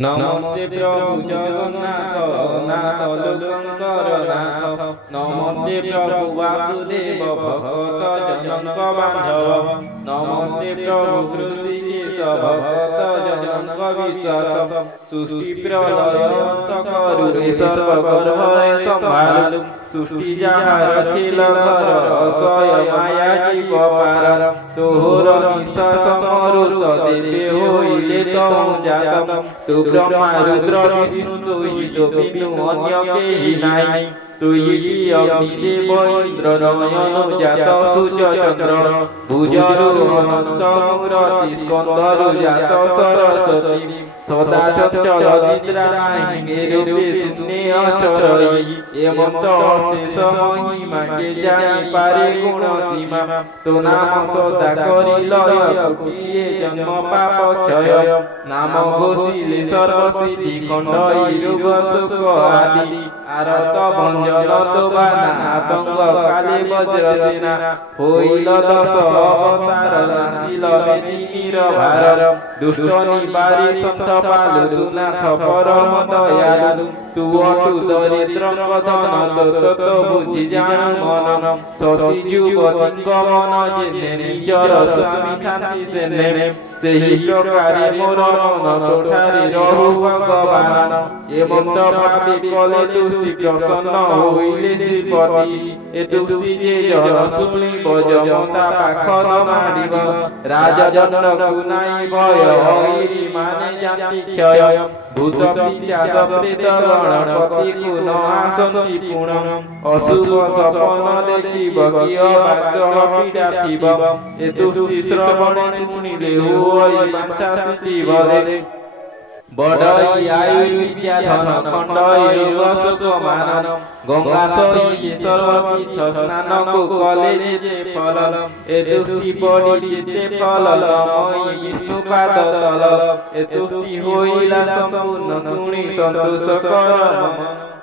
नमस्ते प्रभु जगन्नाथ नाथ लोकंकर नाथ नमस्ते प्रभु वासुदेव भगत जनक बांधव नमस्ते प्रभु ऋषिकेश भगत जनक विश्वास सृष्टि प्रलय अंत करुणे सर्वगर्भय संभालु सृष्टि जहाँ रखिल घर असय माया जीव पार तोहर निश्वास मरुत देवे होइले तहु जातम तु ब्रह्मा रुद्र विष्णु तुहि तो बिनु अन्य केहि नाहि तुहि अग्निदेव इंद्र नयन जात सूर्य चंद्र भुजरु अनंत मूर्ति स्कंदरु जात सरस्वती सदा चंचल निद्रा नाही रूपे शून्ये अचरहि एवं शेष महिमा के जानी पारे गुण सीमा तो नाम सदा करि लय किए जन्म पाप क्षय नाम घोषिले सर्वसिद्धि खंडई रोग शोक आदि आरत भंजन तो बाना आतंक काले वज्र सेना होइल दश अवतार नासिल मेदिनीर भार दुष्ट निवारी संत पालु तु नाथ परम दयालु तु अटु दरिद्र धन तत बुझि जानु मनन सती युवती मन जेने निजर स्वामी थाती सेने सेहि प्रकारे मोर मन तोठारे रहु भगवान एवं त भावे कले तुष्टि प्रसन्न होइले श्रीपति ए तुष्टि जे जन शुनि बजमता पाख न माडिब राजदंड गुनाई भय हरि माने जाति क्षय भूत पिशाच प्रेत गणपति गुण आसन्ति पुण अशुभ सपन देखिब किय भाग्य पीड़ा थिब ए तुष्टि श्रवणे शुनिले होई वांछा सिद्धि भले बड़ई आयु विद्या धन खंडई रोग शोक मानन गंगा सही सर्वतीर्थ स्नान को कले जेते फल ए दुष्टि बड़ी जेते फल मई विष्णु पाद तल ए तुष्टि होइला संपूर्ण सुनि संतोष कर मन